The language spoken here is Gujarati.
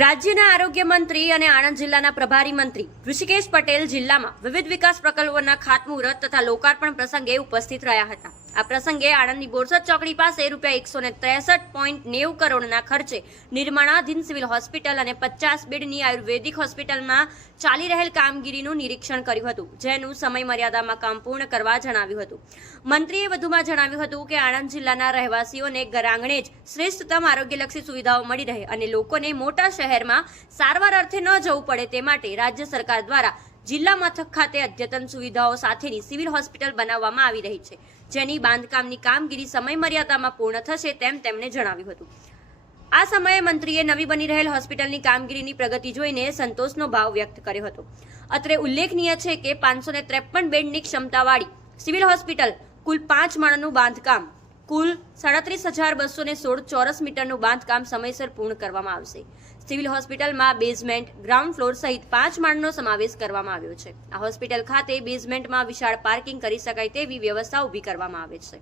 રાજ્યના આરોગ્ય મંત્રી અને આણંદ જિલ્લાના પ્રભારી મંત્રી ઋષિકેશ પટેલ જિલ્લામાં વિવિધ વિકાસ પ્રકલ્પોના ખાતમુહૂર્ત તથા લોકાર્પણ પ્રસંગે ઉપસ્થિત રહ્યા હતા। આ પ્રસંગે આણંદની બોરસદ ચોકડી પાસે ₹163.90 કરોડના ખર્ચે નિર્માણાધીન સિવિલ હોસ્પિટલ અને 50 બેડની આયુર્વેદિક હોસ્પિટલમાં ચાલી રહેલ કામગીરીનું નિરીક્ષણ કર્યું હતું, જેનું સમય મર્યાદામાં કામ પૂર્ણ કરવા જણાવ્યું હતું। મંત્રીએ વધુમાં જણાવ્યું હતું કે આણંદ જિલ્લાના રહેવાસીઓને ઘરઆંગણે જ શ્રેષ્ઠતમ આરોગ્યલક્ષી સુવિધાઓ મળી રહે અને લોકોને મોટા શહેરમાં સારવાર અર્થે ન જવું પડે તે માટે રાજ્ય સરકાર દ્વારા જિલ્લા મથક ખાતે અદ્યતન સુવિધાઓ સાથેની સિવિલ હોસ્પિટલ બનાવવામાં આવી રહી છે, જેની બાંધકામની કામગીરી સમય મર્યાદામાં પૂર્ણ થશે તેમ તેમણે જણાવ્યું હતું। આ સમયે મંત્રીએ નવી બની રહેલ હોસ્પિટલની કામગીરીની પ્રગતિ જોઈને સંતોષનો ભાવ વ્યક્ત કર્યો હતો। અત્રે ઉલ્લેખનીય છે કે 553 બેડની ક્ષમતાવાળી સિવિલ હોસ્પિટલ કુલ 5 માળનું બાંધકામ કુલ 37,216 ચોરસ મીટરનું બાંધકામ સમયસર પૂર્ણ કરવામાં આવશે। સિવિલ હોસ્પિટલમાં બેઝમેન્ટ, ગ્રાઉન્ડ ફ્લોર સહિત 5 માળનો સમાવેશ કરવામાં આવ્યો છે। આ હોસ્પિટલ ખાતે બેઝમેન્ટમાં વિશાળ પાર્કિંગ કરી શકાય તેવી વ્યવસ્થા ઊભી કરવામાં આવે છે।